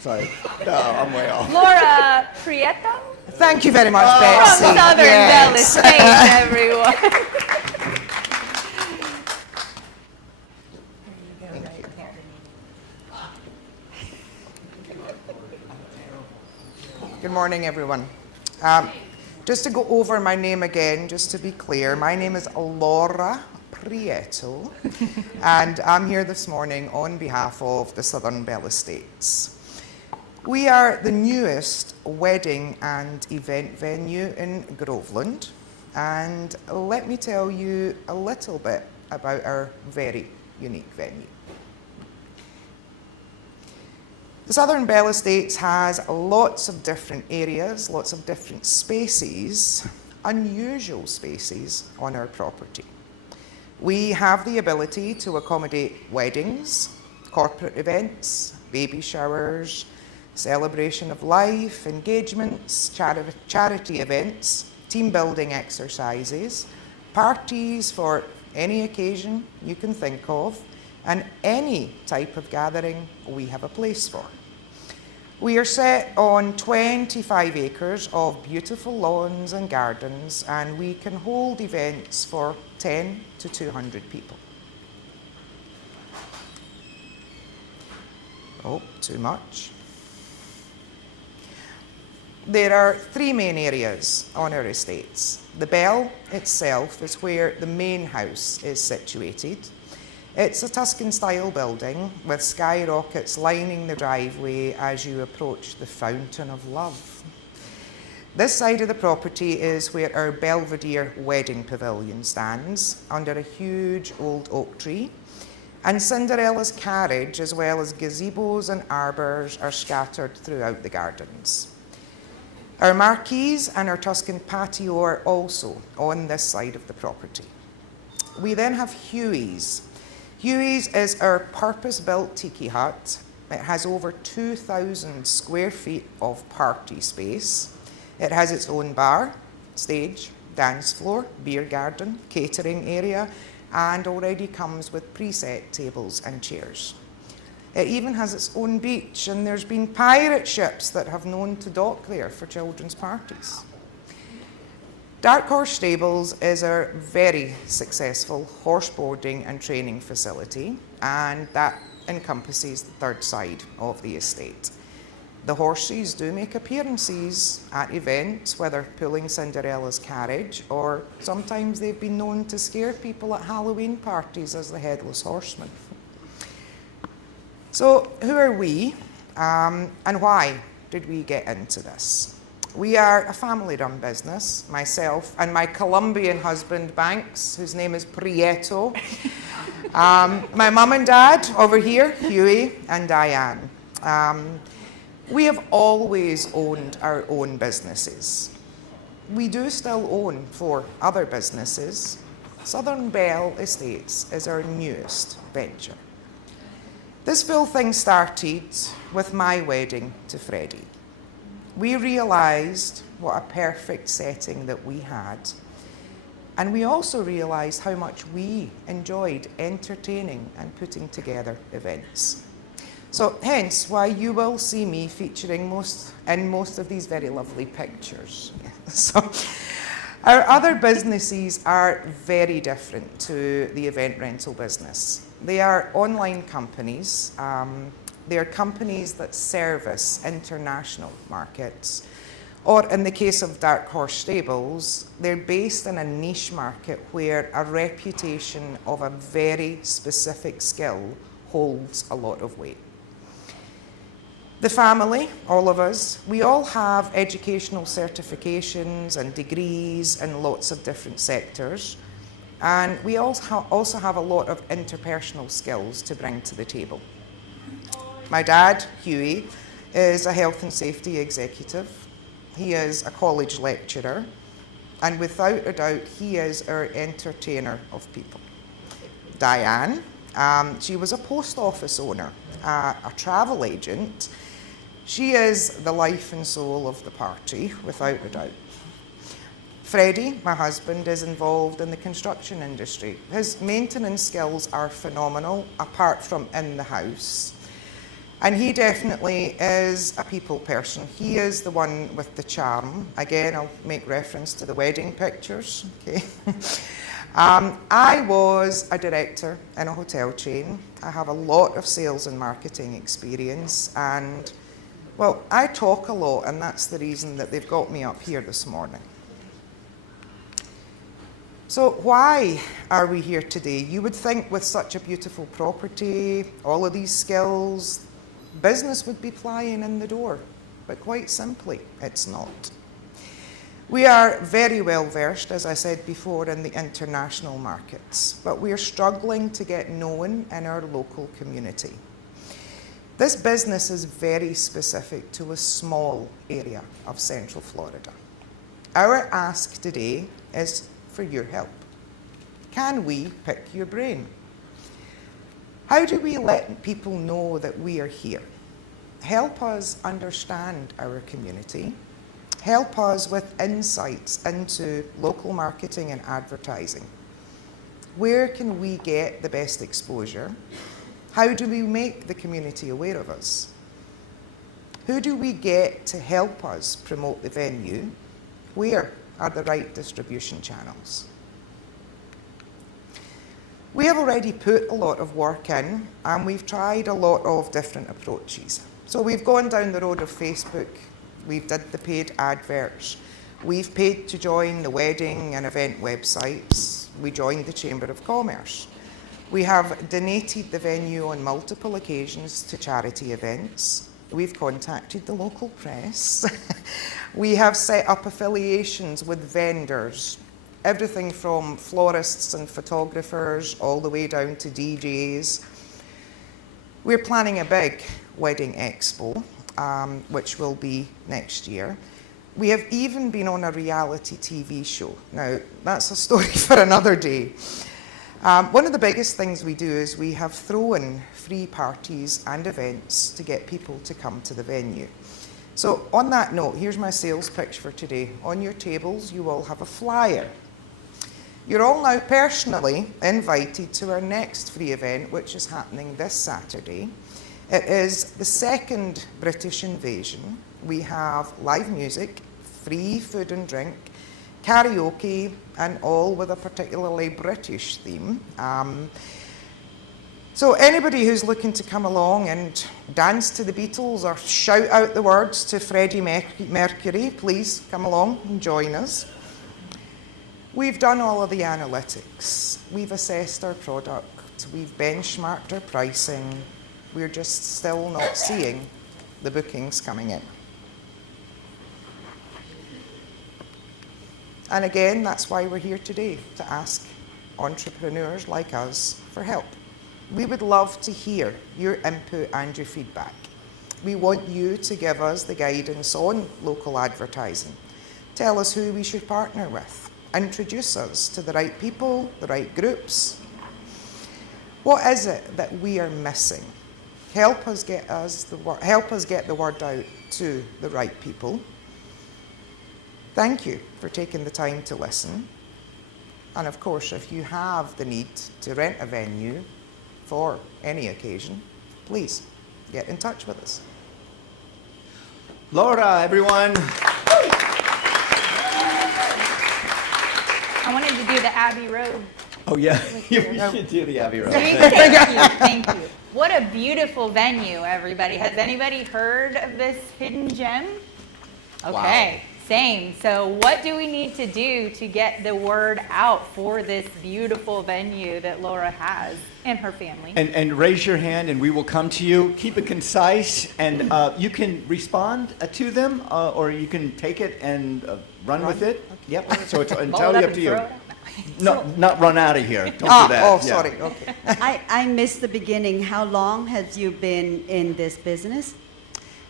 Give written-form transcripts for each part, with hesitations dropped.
Sorry. No, I'm way off. Laura Prieto Thank you very much, from Betsy. Southern Belle Yes. Estates, everyone. Good morning, everyone. Just to go over my name again, just to be clear, my name is Laura Prieto, and I'm here this morning on behalf of the Southern Belle Estates. We are the newest wedding and event venue in Groveland, and let me tell you a little bit about our very unique venue. The Southern Belle Estates has lots of different areas, lots of different spaces, unusual spaces on our property. We have the ability to accommodate weddings, corporate events, baby showers, celebration of life, engagements, charity events, team building exercises, parties for any occasion you can think of, and any type of gathering we have a place for. We are set on 25 acres of beautiful lawns and gardens, and we can hold events for 10 to 200 people. Oh, too much. There are three main areas on our estates. The Belle itself is where the main house is situated. It's a Tuscan-style building with skyrockets lining the driveway as you approach the Fountain of Love. This side of the property is where our Belvedere wedding pavilion stands under a huge old oak tree, and Cinderella's carriage as well as gazebos and arbors are scattered throughout the gardens. Our marquees and our Tuscan patio are also on this side of the property. We then have Huey's. Huey's is our purpose-built Tiki hut. It has over 2,000 square feet of party space. It has its own bar, stage, dance floor, beer garden, catering area, and already comes with preset tables and chairs. It even has its own beach, and there's been pirate ships that have known to dock there for children's parties. Dark Horse Stables is our very successful horse boarding and training facility, and that encompasses the third side of the estate. The horses do make appearances at events, whether pulling Cinderella's carriage, or sometimes they've been known to scare people at Halloween parties as the Headless Horseman. So who are we, and why did we get into this? We are a family-run business, myself and my Colombian husband, Banks, whose name is Prieto. My mum and dad over here, Huey and Diane. We have always owned our own businesses. We do still own 4 other businesses. Southern Belle Estates is our newest venture. This full thing started with my wedding to Freddie. We realised what a perfect setting that we had, and we also realised how much we enjoyed entertaining and putting together events. So hence why you will see me featuring in most of these very lovely pictures. So our other businesses are very different to the event rental business. They are online companies. They are companies that service international markets. Or in the case of Dark Horse Stables, they're based in a niche market where a reputation of a very specific skill holds a lot of weight. The family, all of us, we all have educational certifications and degrees in lots of different sectors. And we also have a lot of interpersonal skills to bring to the table. My dad, Huey, is a health and safety executive. He is a college lecturer, and without a doubt, he is our entertainer of people. Diane, she was a post office owner, a travel agent. She is the life and soul of the party, without a doubt. Freddie, my husband, is involved in the construction industry. His maintenance skills are phenomenal, apart from in the house. And he definitely is a people person. He is the one with the charm. Again, I'll make reference to the wedding pictures. Okay. I was a director in a hotel chain. I have a lot of sales and marketing experience, and well, I talk a lot, and that's the reason that they've got me up here this morning. So why are we here today? You would think with such a beautiful property, all of these skills, business would be flying in the door, but quite simply, it's not. We are very well versed, as I said before, in the international markets, but we are struggling to get known in our local community. This business is very specific to a small area of Central Florida. Our ask today is for your help. Can we pick your brain? How do we let people know that we are here? Help us understand our community. Help us with insights into local marketing and advertising. Where can we get the best exposure? How do we make the community aware of us? Who do we get to help us promote the venue? Where are the right distribution channels? We have already put a lot of work in, and we've tried a lot of different approaches. So we've gone down the road of Facebook. We've did the paid adverts. We've paid to join the wedding and event websites. We joined the Chamber of Commerce. We have donated the venue on multiple occasions to charity events. We've contacted the local press. We have set up affiliations with vendors, everything from florists and photographers all the way down to DJs. We're planning a big wedding expo, which will be next year. We have even been on a reality TV show. Now, that's a story for another day. One of the biggest things we do is we have thrown free parties and events to get people to come to the venue. So on that note, here's my sales pitch for today. On your tables, you will have a flyer. You're all now personally invited to our next free event, which is happening this Saturday. It is the second British invasion. We have live music, free food and drink, karaoke, and all with a particularly British theme. So anybody who's looking to come along and dance to the Beatles or shout out the words to Freddie Mercury, please come along and join us. We've done all of the analytics. We've assessed our product. We've benchmarked our pricing. We're just still not seeing the bookings coming in. And again, that's why we're here today, to ask entrepreneurs like us for help. We would love to hear your input and your feedback. We want you to give us the guidance on local advertising. Tell us who we should partner with. Introduce us to the right people, the right groups. What is it that we are missing? Help us get the word out to the right people. Thank you for taking the time to listen. And of course, if you have the need to rent a venue for any occasion, please get in touch with us. Laura, everyone. I wanted to do the Abbey Road. Oh, yeah. You should do the Abbey Road. Thank you. What a beautiful venue, everybody. Has anybody heard of this hidden gem? Okay. Wow. Same. So what do we need to do to get the word out for this beautiful venue that Laura has and her family? And raise your hand and we will come to you. Keep it concise, and you can respond to them, or you can take it and run with it. Okay. Yep. So it's entirely up to you. No, not run out of here. Don't do that. Oh, sorry. Yeah. Okay. I missed the beginning. How long have you been in this business?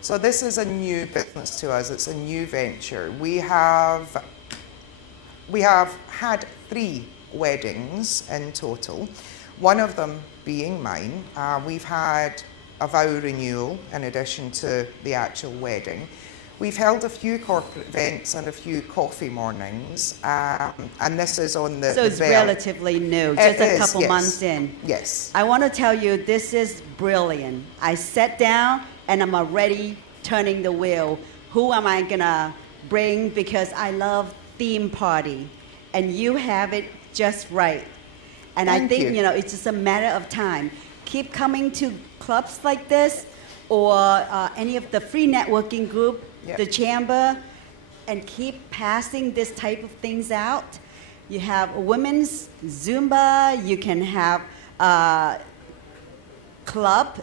So this is a new business to us. It's a new venture. We have had 3 weddings in total, one of them being mine. We've had a vow renewal in addition to the actual wedding. We've held a few corporate events and a few coffee mornings, and this is on the So it's Belle. relatively new, just a couple months in. Yes. I want to tell you, this is brilliant. I sat down and I'm already turning the wheel. Who am I gonna bring? Because I love theme party, and you have it just right. And I Thank think, you. it's just a matter of time. Keep coming to clubs like this, or any of the free networking group, Yep. the chamber, and keep passing this type of things out. You have women's Zumba, you can have club,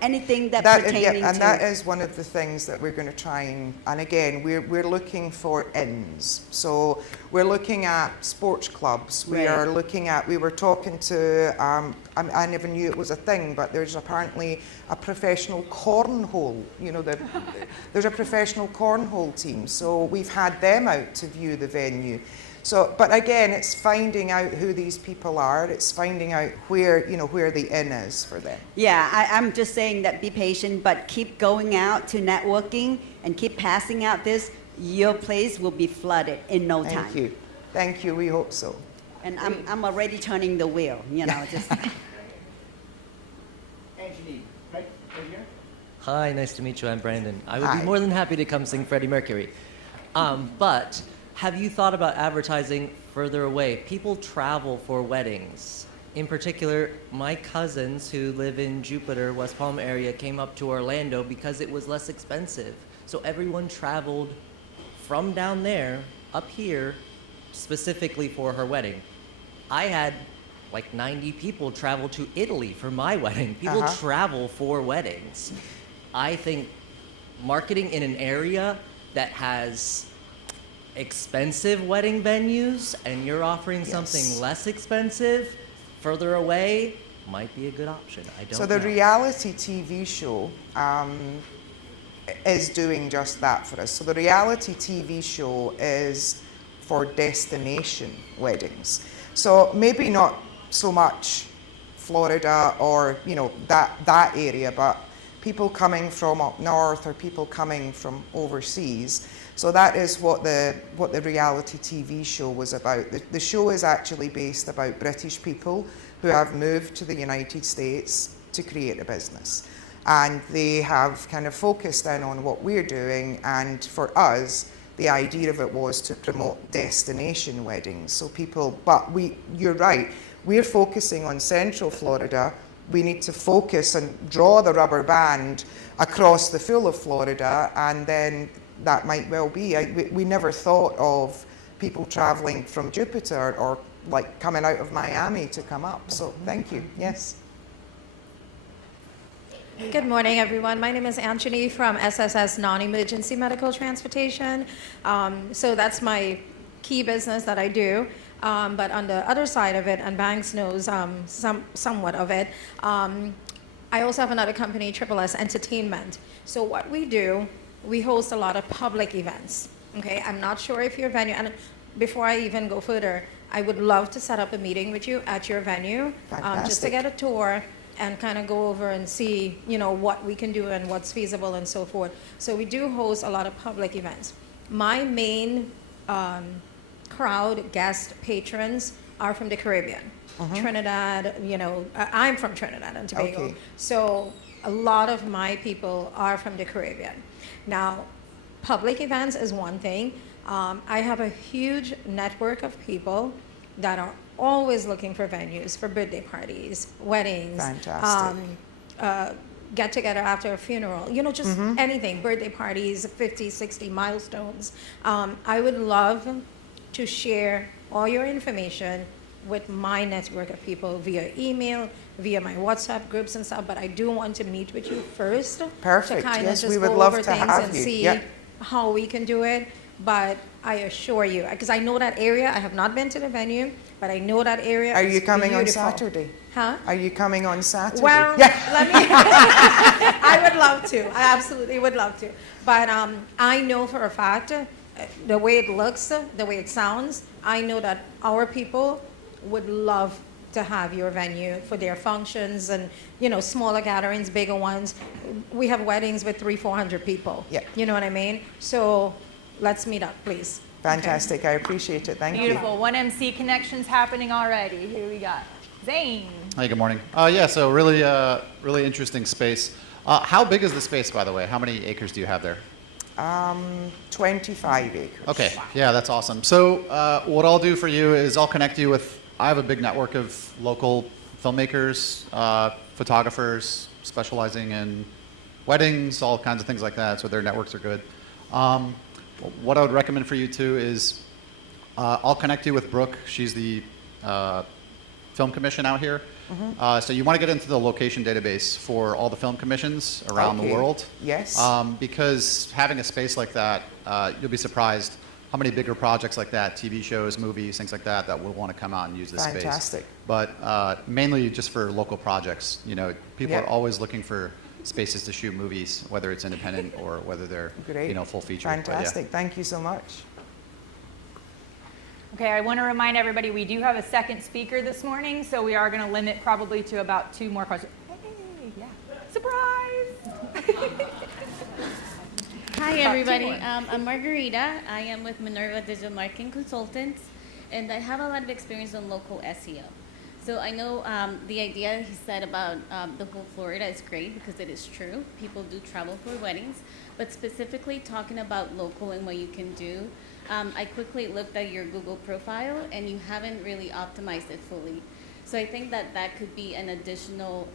anything that pertaining and to. that is one of the things that we're going to try and again, we're looking for ins. So we're looking at sports clubs. We Right. are looking at, we were talking to, I never knew it was a thing, but there's apparently a professional cornhole, there's a professional cornhole team. So we've had them out to view the venue. So, but again, it's finding out who these people are. It's finding out where the inn is for them. Yeah, I'm just saying that be patient, but keep going out to networking and keep passing out this. Your place will be flooded in no time. Thank you. Thank you. We hope so. And I'm already turning the wheel, just. Anthony, right here. Hi, nice to meet you. I'm Brandon. I would Hi. be more than happy to come sing Freddie Mercury. But have you thought about advertising further away? People travel for weddings. In particular, my cousins who live in Jupiter, West Palm area came up to Orlando because it was less expensive. So everyone traveled from down there up here specifically for her wedding. I had like 90 people travel to Italy for my wedding. People travel for weddings. I think marketing in an area that has expensive wedding venues and you're offering something less expensive further away might be a good option. I don't know. So the reality TV show is doing just that for us. So the reality TV show is for destination weddings. So maybe not so much Florida or that area, but people coming from up north or people coming from overseas. So that is what the reality TV show was about. The show is actually based about British people who have moved to the United States to create a business. And they have kind of focused in on what we're doing, and for us, the idea of it was to promote destination weddings. So you're right, we're focusing on Central Florida. We need to focus and draw the rubber band across the full of Florida, and then that might well be. We never thought of people traveling from Jupiter or like coming out of Miami to come up. So thank you. Yes. Good morning, everyone. My name is Anthony from SSS Non-Emergency Medical Transportation. So that's my key business that I do. But on the other side of it, and Banks knows somewhat of it, I also have another company, Triple S Entertainment. So what we do, we host a lot of public events. Okay, I'm not sure if your venue, and before I even go further, I would love to set up a meeting with you at your venue, just to get a tour and kind of go over and see, what we can do and what's feasible and so forth. So we do host a lot of public events. My main crowd, guest patrons are from the Caribbean. Trinidad, I'm from Trinidad and Tobago. Okay. So a lot of my people are from the Caribbean. Now, public events is one thing. I have a huge network of people that are always looking for venues for birthday parties, weddings, Fantastic. get together after a funeral, just anything, birthday parties, 50, 60 milestones. I would love to share all your information with my network of people via email, via my WhatsApp groups and stuff, but I do want to meet with you first. Perfect. To kind Yes, of we just would go love over to things have and you. see Yep. how we can do it. But I assure you, because I know that area, I have not been to the venue, but I know that area. Are you is coming beautiful. on Saturday? Huh? Are you coming on Saturday? Well, yeah. let me. I would love to. I absolutely would love to. But I know for a fact, the way it looks, the way it sounds, I know that our people would love to have your venue for their functions and, you know, smaller gatherings, bigger ones. We have weddings with 300-400 people. Yeah. You know what I mean? So let's meet up, please. Fantastic. I appreciate it. Thank you. Beautiful. One MC connections happening already. Here we got Zane. Hi, good morning. Yeah, so really interesting space. How big is the space, by the way? How many acres do you have there? 25 acres. Okay, yeah, that's awesome. So what I'll do for you is I'll connect you with, I have a big network of local filmmakers, photographers specializing in weddings, all kinds of things like that, so their networks are good. What I would recommend for you too is I'll connect you with Brooke. She's the film commission out here. So you want to get into the location database for all the film commissions around the world. Yes. Because having a space like that, you'll be surprised how many bigger projects like that, TV shows, movies, things like that, that will want to come out and use this space. Fantastic. But mainly just for local projects. You know, people Yeah. are always looking for spaces to shoot movies, whether it's independent or whether they're Great. you know, full feature. But, yeah. Fantastic. Thank you so much. Okay, I want to remind everybody we do have a second speaker this morning, so we are going to limit probably to about 2 more questions. Hey, yeah. Surprise! Hi, everybody. I'm Margarita. I am with Minerva Digital Marketing Consultants, and I have a lot of experience on local SEO. So I know the idea he said about the whole Florida is great because it is true. People do travel for weddings, but specifically talking about local and what you can do, I quickly looked at your Google profile, and you haven't really optimized it fully. So I think that that could be an additional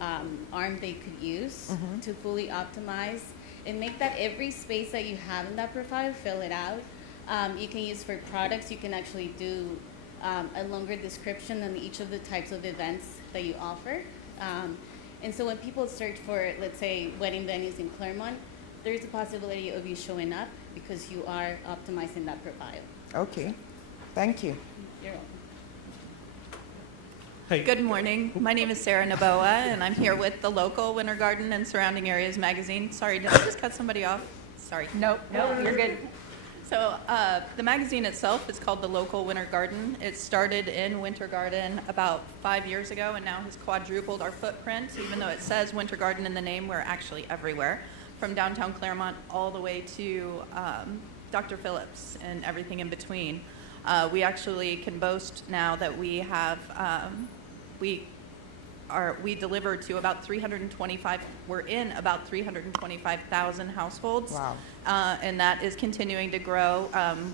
arm they could use to fully optimize and make that every space that you have in that profile, fill it out. You can use for products, you can actually do a longer description on each of the types of events that you offer. And so when people search for, let's say, wedding venues in Clermont, there's a possibility of you showing up because you are optimizing that profile. Okay. Thank you. You're welcome. Hey. Good morning. My name is Sarah Naboa, and I'm here with the local Winter Garden and Surrounding Areas magazine. Sorry, did I just cut somebody off? Sorry. Nope, you're good. So the magazine itself is called The Local Winter Garden. It started in Winter Garden about 5 years ago and now has quadrupled our footprint. Even though it says Winter Garden in the name, we're actually everywhere, from downtown Clermont all the way to Dr. Phillips and everything in between. We actually can boast now that we have, we deliver to about 325, we're in about 325,000 households. Wow. And that is continuing to grow.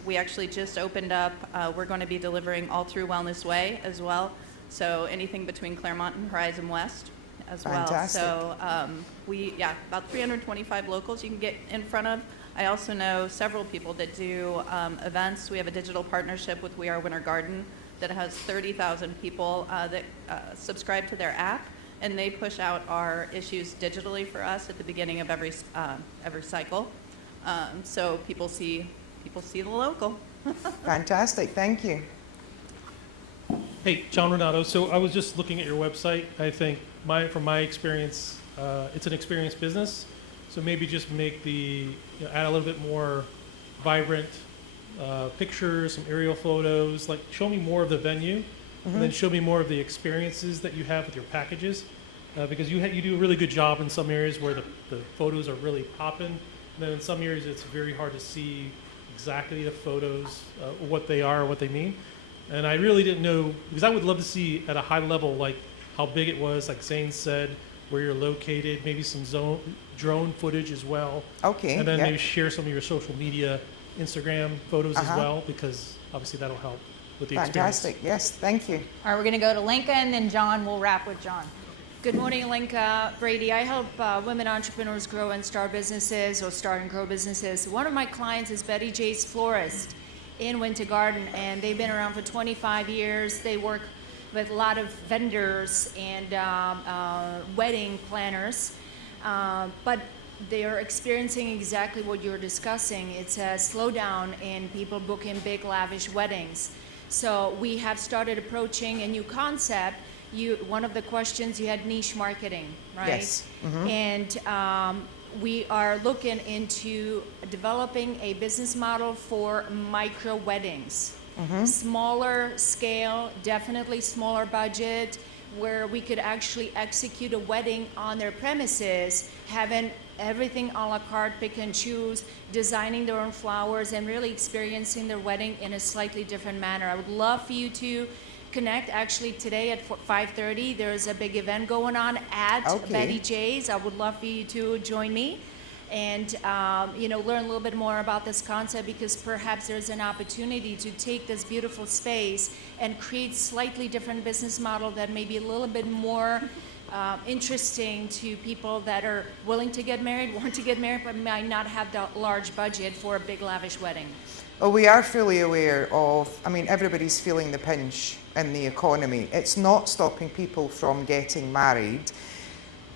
We actually just opened up, we're going to be delivering all through Wellness Way as well. So anything between Clermont and Horizon West as Fantastic. well. So about 325 locals you can get in front of. I also know several people that do events. We have a digital partnership with We Are Winter Garden that has 30,000 people that subscribe to their app, and they push out our issues digitally for us at the beginning of every cycle. So people see the local. Fantastic. Thank you. Hey, John Renato. So I was just looking at your website. I think from my experience, it's an experience business. So maybe just make add a little bit more vibrant pictures, some aerial photos. Like show me more of the venue, and then show me more of the experiences that you have with your packages. Because you do a really good job in some areas where the photos are really popping, and then in some areas it's very hard to see exactly the photos, what they are, what they mean. And I really didn't know, because I would love to see at a high level, like how big it was, like Zane said, where you're located, maybe some drone footage as well. Okay. And then yeah. maybe share some of your social media, Instagram photos as well, because obviously that'll help with the Fantastic. experience. Yes. Thank you. All right, we're going to go to Linka, and then John will wrap with John. Good morning, Linka. Brady, I help women entrepreneurs grow and start businesses or start and grow businesses. One of my clients is Betty J's Florist in Winter Garden, and they've been around for 25 years. They work with a lot of vendors and wedding planners, but they're experiencing exactly what you're discussing. It's a slowdown in people booking big, lavish weddings. So we have started approaching a new concept. One of the questions you had niche marketing, right? Yes. Mm-hmm. And we are looking into developing a business model for micro weddings. Mm-hmm. Smaller scale, definitely smaller budget. where we could actually execute a wedding on their premises, having everything a la carte, pick and choose, designing their own flowers, and really experiencing their wedding in a slightly different manner. I would love for you to connect. Actually, today at 5:30, there's a big event going on at Betty J's. I would love for you to join me and learn a little bit more about this concept, because perhaps there's an opportunity to take this beautiful space and create slightly different business model that may be a little bit more interesting to people that are willing to get married, want to get married, but might not have that large budget for a big lavish wedding. Well, we are fully aware of, everybody's feeling the pinch in the economy. It's not stopping people from getting married.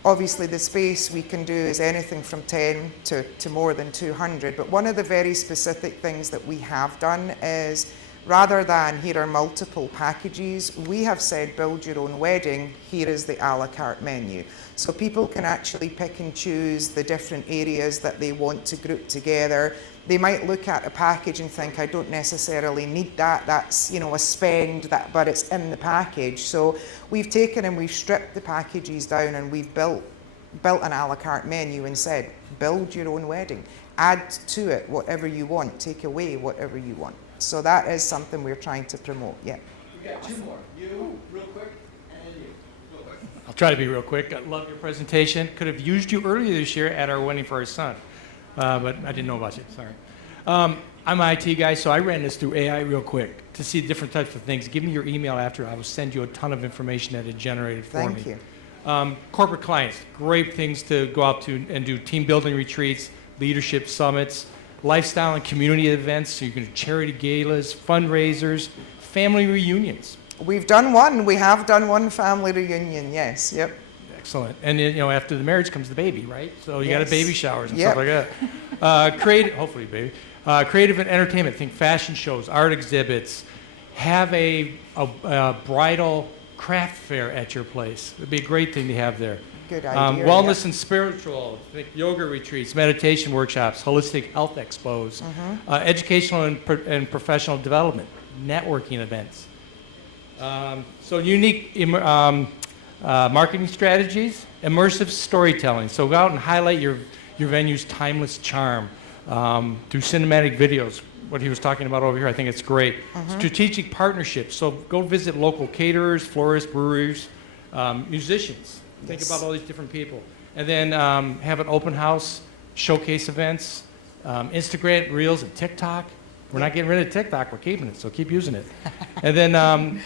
Obviously, the space we can do is anything from 10 to more than 200, but one of the very specific things that we have done is, rather than here are multiple packages, we have said build your own wedding, here is the a la carte menu. So people can actually pick and choose the different areas that they want to group together. They might look at a package and think, I don't necessarily need that, that's a spend, but it's in the package. So we've taken and we've stripped the packages down, and we've built an a la carte menu and said, build your own wedding. Add to it whatever you want, take away whatever you want. So that is something we're trying to promote, yeah. We got two more. You, real quick, and then you. Real quick. I'll try to be real quick. I love your presentation. Could have used you earlier this year at our wedding for our son, but I didn't know about you, sorry. I'm an IT guy, so I ran this through AI real quick to see different types of things. Give me your email after. I will send you a ton of information that it generated for me. Thank you. Corporate clients, great things to go out to and do team building retreats, leadership summits, lifestyle and community events, so you can do charity galas, fundraisers, family reunions. We've done one. We have done one family reunion, yes, yep. Excellent. And after the marriage comes the baby, right? So you got a baby showers and Yep. stuff like that. Hopefully baby. Creative and entertainment, think fashion shows, art exhibits. Have a bridal craft fair at your place. It'd be a great thing to have there. Good idea. Wellness and spiritual, think yoga retreats, meditation workshops, holistic health expos, educational and professional development, networking events. So unique marketing strategies, immersive storytelling. So go out and highlight your venue's timeless charm through cinematic videos. What he was talking about over here, I think it's great. Strategic partnerships. So go visit local caterers, florists, breweries, musicians. Think about all these different people. And then have an open house, showcase events, Instagram, Reels, and TikTok. We're not getting rid of TikTok, we're keeping it, so keep using it. And then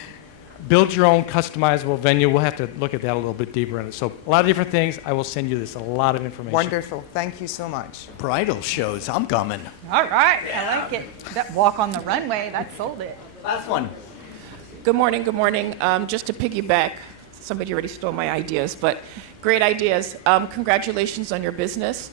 build your own customizable venue. We'll have to look at that a little bit deeper in it. So a lot of different things. I will send you this, a lot of information. Wonderful. Thank you so much. Bridal shows. I'm coming. All right, I like it. That walk on the runway, that sold it. Last one. Good morning, good morning. Just to piggyback, somebody already stole my ideas, but great ideas. Congratulations on your business.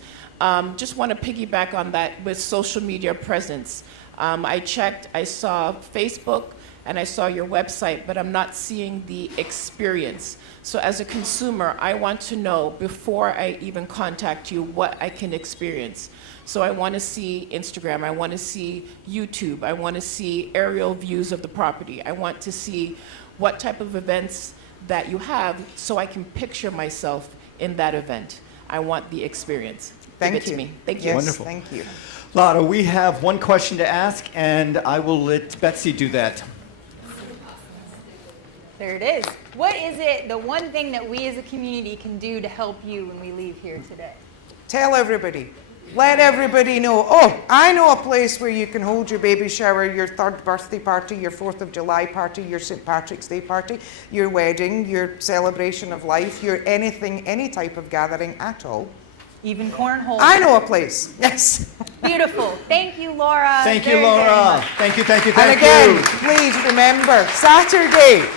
Just want to piggyback on that with social media presence. I checked, I saw Facebook, and I saw your website, but I'm not seeing the experience. So as a consumer, I want to know before I even contact you what I can experience. So I want to see Instagram, I want to see YouTube, I want to see aerial views of the property. I want to see what type of events that you have so I can picture myself in that event. I want the experience. Thank Give it you. to me. Thank you. Yes, Wonderful. thank you. Lotta, we have one question to ask, and I will let Betsy do that. There it is. What is it, the one thing that we as a community can do to help you when we leave here today? Tell everybody. Let everybody know. Oh, I know a place where you can hold your baby shower, your third birthday party, your 4th of July party, your St. Patrick's Day party, your wedding, your celebration of life, your anything, any type of gathering at all. Even cornhole. I know a place. Yes. Beautiful. Thank you, Laura. Thank you, very, very Laura. much. Thank you, thank you, And thank again, you. please remember, Saturday,